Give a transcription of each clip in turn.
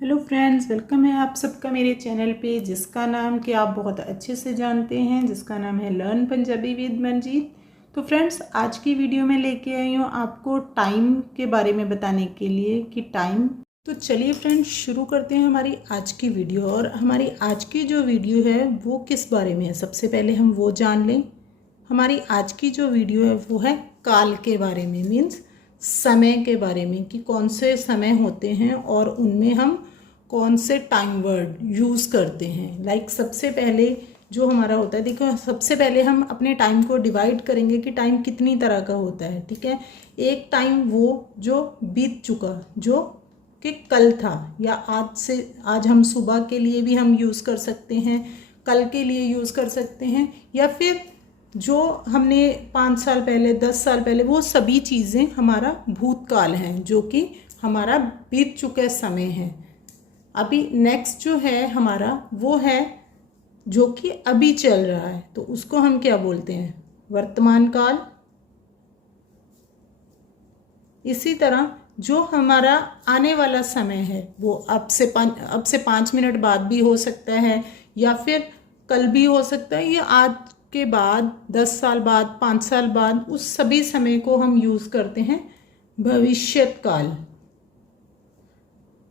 Hello friends, welcome है आप सबका मेरे चैनल पे, जिसका नाम कि आप बहुत अच्छे से जानते हैं, जिसका नाम है लर्न पंजाबी विद मनजीत। तो फ्रेंड्स, आज की वीडियो में लेके आई हूँ आपको टाइम के बारे में बताने के लिए कि टाइम। तो चलिए फ्रेंड्स, शुरू करते हैं हमारी आज की वीडियो। और हमारी आज की जो वीडियो है वो किस बारे में है, सबसे पहले हम वो जान लें। हमारी आज की जो वीडियो है वो है काल के बारे में, मीन्स समय के बारे में, कि कौन से समय होते हैं और उनमें हम कौन से टाइम वर्ड यूज़ करते हैं। लाइक सबसे पहले जो हमारा होता है, देखो सबसे पहले हम अपने टाइम को डिवाइड करेंगे कि टाइम कितनी तरह का होता है। ठीक है, एक टाइम वो जो बीत चुका, जो कि कल था, या आज हम सुबह के लिए भी हम यूज़ कर सकते हैं, कल के लिए यूज़ कर सकते हैं, या फिर जो हमने 5 साल पहले 10 साल पहले, वो सभी चीज़ें हमारा भूतकाल हैं, जो कि हमारा बीत चुका समय है। अभी नेक्स्ट जो है हमारा वो है जो कि अभी चल रहा है, तो उसको हम क्या बोलते हैं, वर्तमान काल। इसी तरह जो हमारा आने वाला समय है वो अब से 5 मिनट बाद भी हो सकता है, या फिर कल भी हो सकता है, या आज के बाद 10 साल बाद 5 साल बाद, उस सभी समय को हम यूज़ करते हैं भविष्यत काल।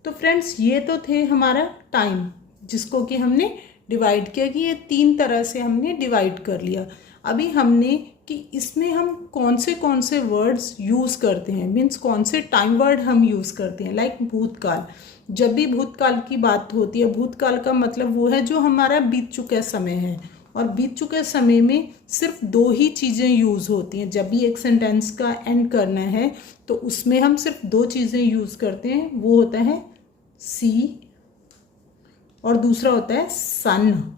तो फ्रेंड्स, ये तो थे हमारा टाइम, जिसको कि हमने डिवाइड किया, कि ये 3 तरह से हमने डिवाइड कर लिया। अभी हमने कि इसमें हम कौन से वर्ड्स यूज़ करते हैं, मीन्स कौन से टाइम वर्ड हम यूज़ करते हैं। लाइक भूतकाल, जब भी भूतकाल की बात होती है, भूतकाल का मतलब वो है जो हमारा बीत चुका समय है, और बीत चुके समय में सिर्फ 2 ही चीज़ें यूज़ होती हैं। जब भी एक सेंटेंस का एंड करना है तो उसमें हम सिर्फ 2 चीज़ें यूज़ करते हैं, वो होता है सी और दूसरा होता है सन।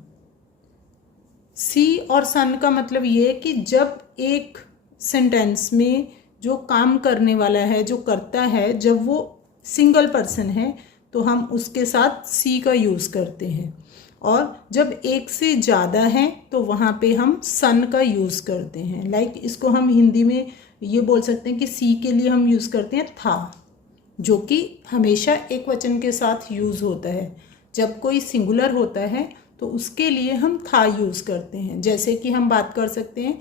सी और सन का मतलब ये है कि जब एक सेंटेंस में जो काम करने वाला है, जो करता है, जब वो सिंगल पर्सन है तो हम उसके साथ सी का यूज़ करते हैं, और जब एक से ज़्यादा है तो वहाँ पे हम सन का यूज़ करते हैं। लाइक इसको हम हिंदी में ये बोल सकते हैं कि सी के लिए हम यूज़ करते हैं था, जो कि हमेशा एक वचन के साथ यूज़ होता है। जब कोई सिंगुलर होता है तो उसके लिए हम था यूज़ करते हैं। जैसे कि हम बात कर सकते हैं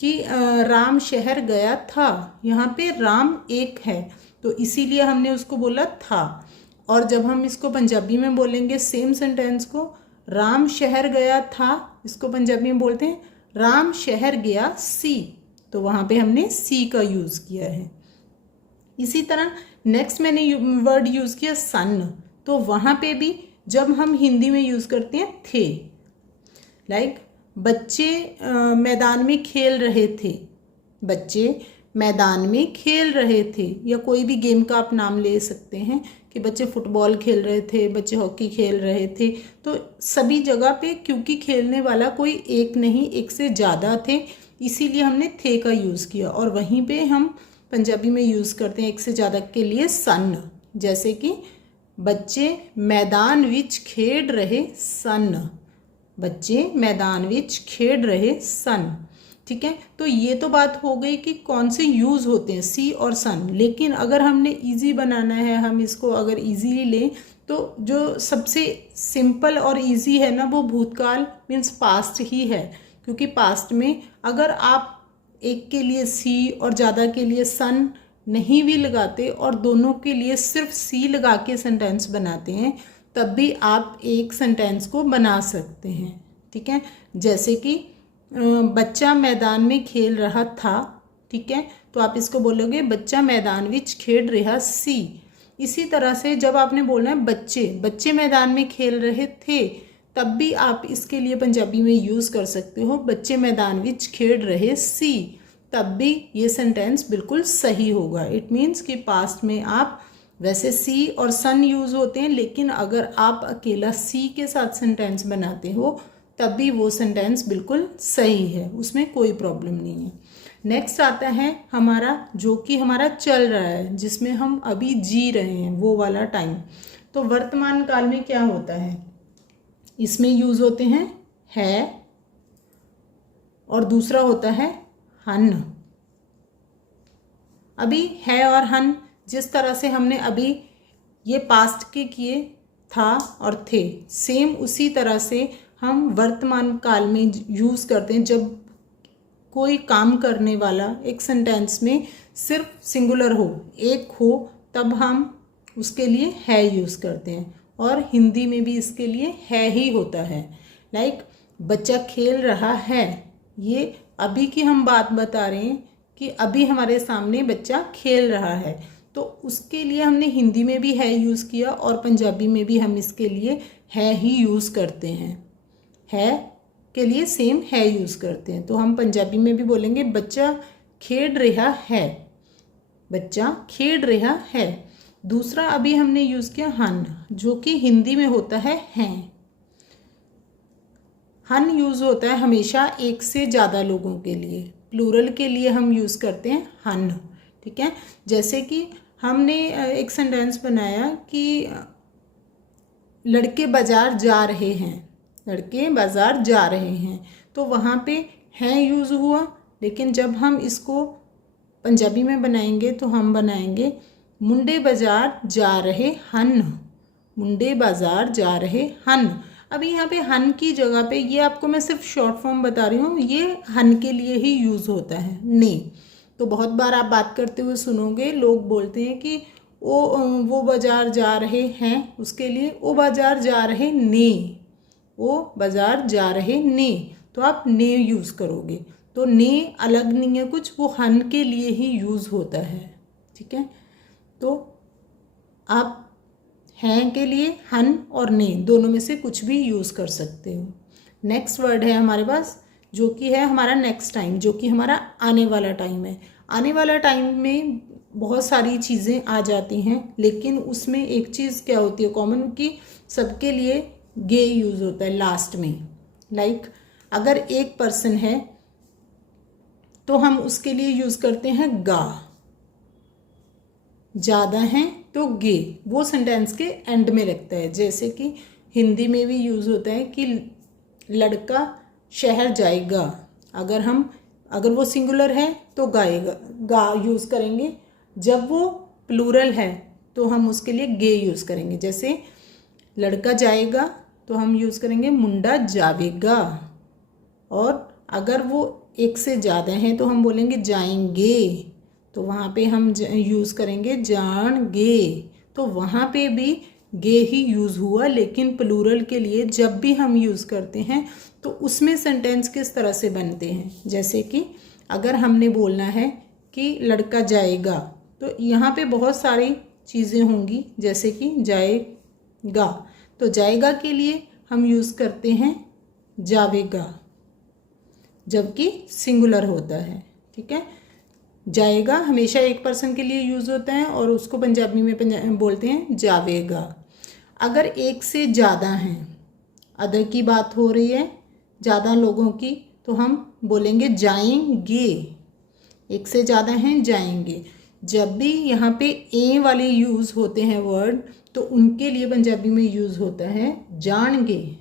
कि राम शहर गया था, यहाँ पे राम एक है तो इसीलिए हमने उसको बोला था। और जब हम इसको पंजाबी में बोलेंगे सेम सेंटेंस को, राम शहर गया था, इसको पंजाबी में बोलते हैं राम शहर गया सी, तो वहाँ पे हमने सी का यूज़ किया है। इसी तरह नेक्स्ट मैंने वर्ड यूज़ किया सन, तो वहाँ पे भी जब हम हिंदी में यूज़ करते हैं थे। लाइक बच्चे मैदान में खेल रहे थे, बच्चे मैदान में खेल रहे थे, या कोई भी गेम का आप नाम ले सकते हैं कि बच्चे फुटबॉल खेल रहे थे, बच्चे हॉकी खेल रहे थे। तो सभी जगह पे क्योंकि खेलने वाला कोई एक नहीं, एक से ज़्यादा थे, इसीलिए हमने थे का यूज़ किया। और वहीं पे हम पंजाबी में यूज़ करते हैं एक से ज़्यादा के लिए सन, जैसे कि बच्चे मैदान विच खेड रहे सन, बच्चे मैदान विच खेड रहे सन। ठीक है, तो ये तो बात हो गई कि कौन से यूज़ होते हैं सी और सन। लेकिन अगर हमने इजी बनाना है, हम इसको अगर इजीली लें, तो जो सबसे सिंपल और इजी है ना, वो भूतकाल मीन्स पास्ट ही है। क्योंकि पास्ट में अगर आप एक के लिए सी और ज़्यादा के लिए सन नहीं भी लगाते और दोनों के लिए सिर्फ सी लगा के सेंटेंस बनाते हैं, तब भी आप एक सेंटेंस को बना सकते हैं। ठीक है, जैसे कि बच्चा मैदान में खेल रहा था, ठीक है, तो आप इसको बोलोगे बच्चा मैदान विच खेड रहा सी। इसी तरह से जब आपने बोलना है बच्चे मैदान में खेल रहे थे, तब भी आप इसके लिए पंजाबी में यूज़ कर सकते हो बच्चे मैदान विच खेड रहे सी, तब भी ये सेंटेंस बिल्कुल सही होगा। इट मीन्स कि पास्ट में आप वैसे सी और सन यूज़ होते हैं, लेकिन अगर आप अकेला सी के साथ सेंटेंस बनाते हो तब भी वो सेंटेंस बिल्कुल सही है, उसमें कोई प्रॉब्लम नहीं है। नेक्स्ट आता है हमारा जो कि हमारा चल रहा है, जिसमें हम अभी जी रहे हैं, वो वाला टाइम। तो वर्तमान काल में क्या होता है, इसमें यूज़ होते हैं है, और दूसरा होता है हन। अभी है और हन जिस तरह से हमने अभी ये पास्ट के किए, था और थे, सेम उसी तरह से हम वर्तमान काल में यूज़ करते हैं। जब कोई काम करने वाला एक सेंटेंस में सिर्फ सिंगुलर हो, एक हो, तब हम उसके लिए है यूज़ करते हैं। और हिंदी में भी इसके लिए है ही होता है। लाइक बच्चा खेल रहा है, ये अभी की हम बात बता रहे हैं कि अभी हमारे सामने बच्चा खेल रहा है, तो उसके लिए हमने हिंदी में भी है यूज़ किया और पंजाबी में भी हम इसके लिए है ही यूज़ करते हैं। है के लिए सेम है यूज़ करते हैं। तो हम पंजाबी में भी बोलेंगे बच्चा खेड रहा है, बच्चा खेड रहा है। दूसरा अभी हमने यूज़ किया हन, जो कि हिंदी में होता है हैं। हन यूज़ होता है हमेशा एक से ज़्यादा लोगों के लिए, प्लूरल के लिए हम यूज़ करते हैं हन। ठीक है, जैसे कि हमने एक सेंटेंस बनाया कि लड़के बाज़ार जा रहे हैं, लड़के बाज़ार जा रहे हैं, तो वहाँ पे हैं यूज़ हुआ। लेकिन जब हम इसको पंजाबी में बनाएंगे तो हम बनाएंगे मुंडे बाज़ार जा रहे हन, मुंडे बाज़ार जा रहे हन। अभी यहाँ पे हन की जगह पे, ये आपको मैं सिर्फ शॉर्ट फॉर्म बता रही हूँ, ये हन के लिए ही यूज़ होता है। ने तो बहुत बार आप बात करते हुए सुनोगे, लोग बोलते हैं कि वो बाज़ार जा रहे हैं, उसके लिए वो बाज़ार जा रहे ने, वो बाज़ार जा रहे ने, तो आप ने यूज़ करोगे। तो ने अलग नहीं है कुछ, वो हन के लिए ही यूज़ होता है। ठीक है, तो आप हैं के लिए हन और ने दोनों में से कुछ भी यूज़ कर सकते हो। नेक्स्ट वर्ड है हमारे पास, जो कि है हमारा नेक्स्ट टाइम, जो कि हमारा आने वाला टाइम है। आने वाला टाइम में बहुत सारी चीज़ें आ जाती हैं, लेकिन उसमें एक चीज़ क्या होती है कॉमन, कि सबके लिए गे यूज़ होता है लास्ट में। लाइक अगर एक पर्सन है तो हम उसके लिए यूज़ करते हैं गा, ज़्यादा हैं तो गे, वो सेंटेंस के एंड में लगता है। जैसे कि हिंदी में भी यूज़ होता है कि लड़का शहर जाएगा, अगर वो सिंगुलर है तो गाएगा, गा यूज़ करेंगे। जब वो प्लूरल है तो हम उसके लिए गे यूज़ करेंगे। जैसे लड़का जाएगा तो हम यूज़ करेंगे मुंडा जावेगा, और अगर वो एक से ज़्यादा हैं तो हम बोलेंगे जाएंगे, तो वहाँ पे हम यूज़ करेंगे जाएंगे। तो वहाँ पे भी गे ही यूज़ हुआ, लेकिन प्लूरल के लिए जब भी हम यूज़ करते हैं तो उसमें सेंटेंस किस तरह से बनते हैं। जैसे कि अगर हमने बोलना है कि लड़का जाएगा, तो यहाँ पे बहुत सारी चीज़ें होंगी, जैसे कि जाएगा, तो जाएगा के लिए हम यूज़ करते हैं जावेगा, जबकि सिंगुलर होता है। ठीक है, जाएगा हमेशा एक पर्सन के लिए यूज़ होता है और उसको पंजाबी में बोलते हैं जावेगा। अगर एक से ज़्यादा हैं, अदर की बात हो रही है, ज़्यादा लोगों की, तो हम बोलेंगे जाएंगे। एक से ज़्यादा हैं जाएंगे। जब भी यहाँ पे ए वाले यूज़ होते हैं वर्ड, तो उनके लिए पंजाबी में यूज़ होता है जाणगे,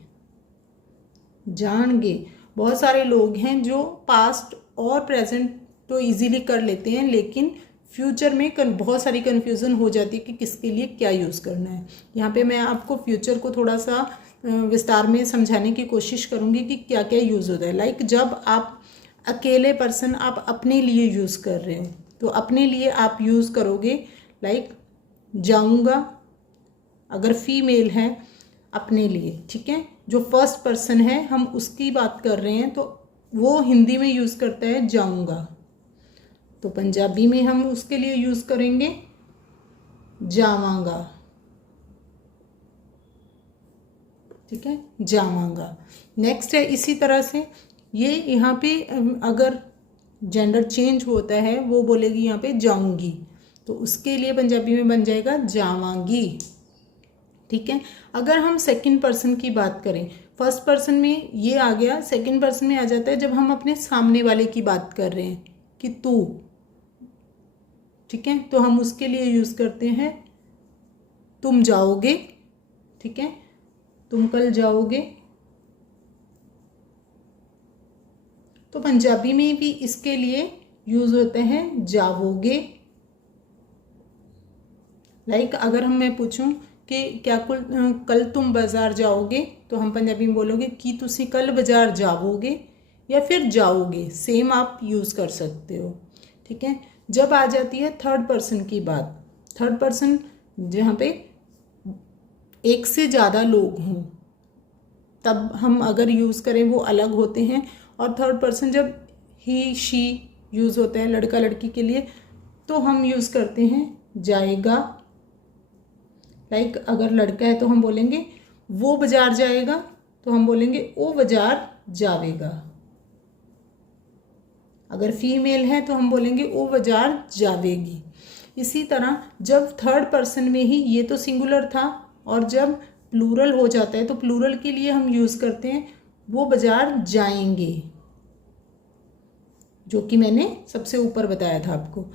जाणगे। बहुत सारे लोग हैं जो पास्ट और प्रेजेंट तो इजीली कर लेते हैं, लेकिन फ्यूचर में बहुत सारी कन्फ्यूज़न हो जाती है कि किसके लिए क्या यूज़ करना है। यहाँ पे मैं आपको फ्यूचर को थोड़ा सा विस्तार में समझाने की कोशिश करूँगी कि क्या क्या यूज़ होता है। लाइक जब आप अकेले पर्सन आप अपने लिए यूज़ कर रहे हो, तो अपने लिए आप यूज़ करोगे लाइक जाऊँगा, अगर फीमेल है अपने लिए। ठीक है, जो फर्स्ट पर्सन है हम उसकी बात कर रहे हैं, तो वो हिंदी में यूज़ करता है जाऊँगा, तो पंजाबी में हम उसके लिए यूज़ करेंगे जावांगा। ठीक है, जावांगा। नेक्स्ट है इसी तरह से, ये यहाँ पे अगर जेंडर चेंज होता है, वो बोलेगी यहाँ पे जाऊंगी, तो उसके लिए पंजाबी में बन जाएगा जावांगी। ठीक है, अगर हम सेकंड पर्सन की बात करें, फर्स्ट पर्सन में ये आ गया, सेकंड पर्सन में आ जाता है जब हम अपने सामने वाले की बात कर रहे हैं कि तू। ठीक है, तो हम उसके लिए यूज़ करते हैं तुम जाओगे। ठीक है, तुम कल जाओगे। तो पंजाबी में भी इसके लिए यूज़ होते हैं जाओगे। लाइक अगर मैं पूछूं कि क्या कल तुम बाज़ार जाओगे, तो हम पंजाबी में बोलोगे कि तुसी कल बाज़ार जाओगे या फिर जाओगे, सेम आप यूज़ कर सकते हो। ठीक है। जब आ जाती है थर्ड पर्सन की बात, थर्ड पर्सन जहाँ पे एक से ज़्यादा लोग हों तब हम अगर यूज़ करें वो अलग होते हैं। और थर्ड पर्सन जब ही शी यूज़ होता है लड़का लड़की के लिए तो हम यूज़ करते हैं जाएगा। लाइक अगर लड़का है तो हम बोलेंगे वो बाजार जाएगा, तो हम बोलेंगे ओ बाजार जावेगा। अगर फीमेल है तो हम बोलेंगे ओ बाजार जावेगी। इसी तरह जब थर्ड पर्सन में ही, ये तो सिंगुलर था, और जब प्लूरल हो जाता है तो प्लूरल के लिए हम यूज़ करते हैं वो बाजार जाएंगे, जो कि मैंने सबसे ऊपर बताया था आपको।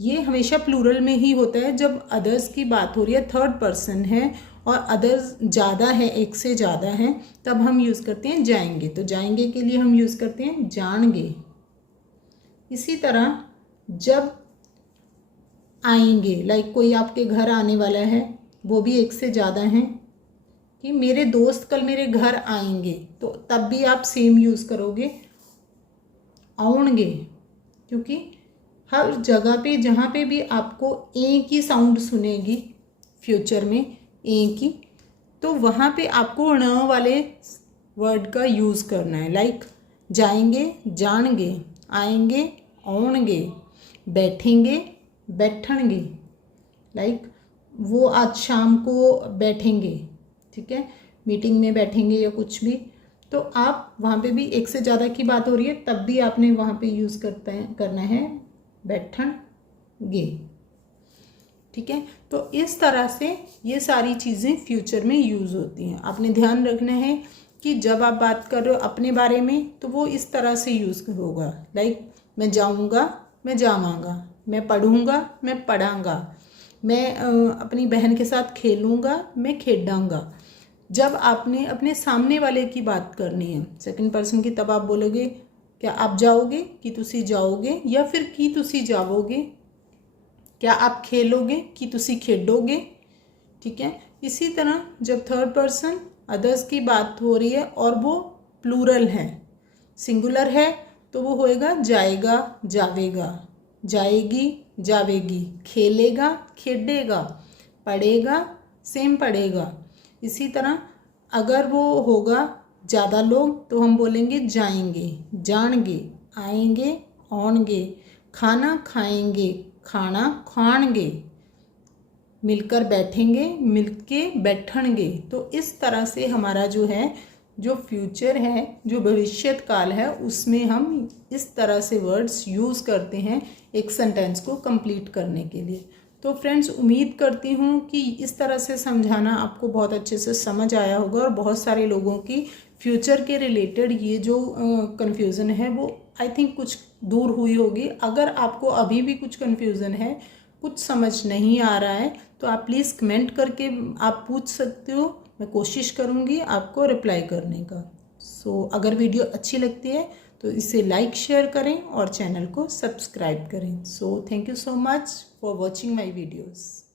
ये हमेशा प्लूरल में ही होता है जब अदर्स की बात हो रही है, थर्ड पर्सन है और अदर्स ज़्यादा है, एक से ज़्यादा है, तब हम यूज़ करते हैं जाएंगे। तो जाएंगे के लिए हम यूज़ करते हैं जाएंगे। इसी तरह जब आएंगे, लाइक कोई आपके घर आने वाला है, वो भी एक से ज़्यादा हैं, कि मेरे दोस्त कल मेरे घर आएंगे, तो तब भी आप सेम यूज़ करोगे आउणगे, क्योंकि हर जगह पे जहाँ पे भी आपको ए की साउंड सुनेगी फ्यूचर में, ए की, तो वहाँ पे आपको ण वाले वर्ड का यूज़ करना है। लाइक जाएंगे जाणगे, आएंगे आउणगे, बैठेंगे बैठणगे। लाइक वो आज शाम को बैठेंगे, ठीक है, मीटिंग में बैठेंगे या कुछ भी, तो आप वहाँ पे भी एक से ज़्यादा की बात हो रही है तब भी आपने वहाँ पे यूज़ करना है बैठणगे। ठीक है। तो इस तरह से ये सारी चीज़ें फ्यूचर में यूज़ होती हैं। आपने ध्यान रखना है कि जब आप बात कर रहे हो अपने बारे में तो वो इस तरह से यूज़ होगा। लाइक मैं जाऊँगा, मैं जावांगा, मैं पढ़ूँगा, मैं पढ़ांगा, मैं अपनी बहन के साथ खेलूँगा, मैं खेडांगा। जब आपने अपने सामने वाले की बात करनी है सेकंड पर्सन की, तब आप बोलोगे क्या आप जाओगे, कि तुसी जाओगे, या फिर कि तुसी जाओगे, क्या आप खेलोगे, कि तुसी खेडोगे। ठीक है। इसी तरह जब थर्ड पर्सन अदर्स की बात हो रही है और वो प्लूरल है, सिंगुलर है, तो वो होएगा जाएगा जावेगा, जाएगी जावेगी, खेलेगा खेडेगा, पढ़ेगा सेम पढ़ेगा। इसी तरह अगर वो होगा ज़्यादा लोग तो हम बोलेंगे जाएंगे जाणगे, आएंगे आउणगे, खाना खाएंगे खाना खाणगे, मिलकर बैठेंगे मिलके बैठणगे। तो इस तरह से हमारा जो है, जो फ्यूचर है, जो भविष्यत काल है, उसमें हम इस तरह से वर्ड्स यूज़ करते हैं एक सेंटेंस को कंप्लीट करने के लिए। तो फ्रेंड्स, उम्मीद करती हूँ कि इस तरह से समझाना आपको बहुत अच्छे से समझ आया होगा और बहुत सारे लोगों की फ्यूचर के रिलेटेड ये जो कन्फ्यूज़न है वो आई थिंक कुछ दूर हुई होगी। अगर आपको अभी भी कुछ कन्फ्यूज़न है, कुछ समझ नहीं आ रहा है, तो आप प्लीज़ कमेंट करके आप पूछ सकते हो। मैं कोशिश करूँगी आपको रिप्लाई करने का। सो अगर वीडियो अच्छी लगती है तो इसे लाइक शेयर करें और चैनल को सब्सक्राइब करें। So thank you so much for watching my videos.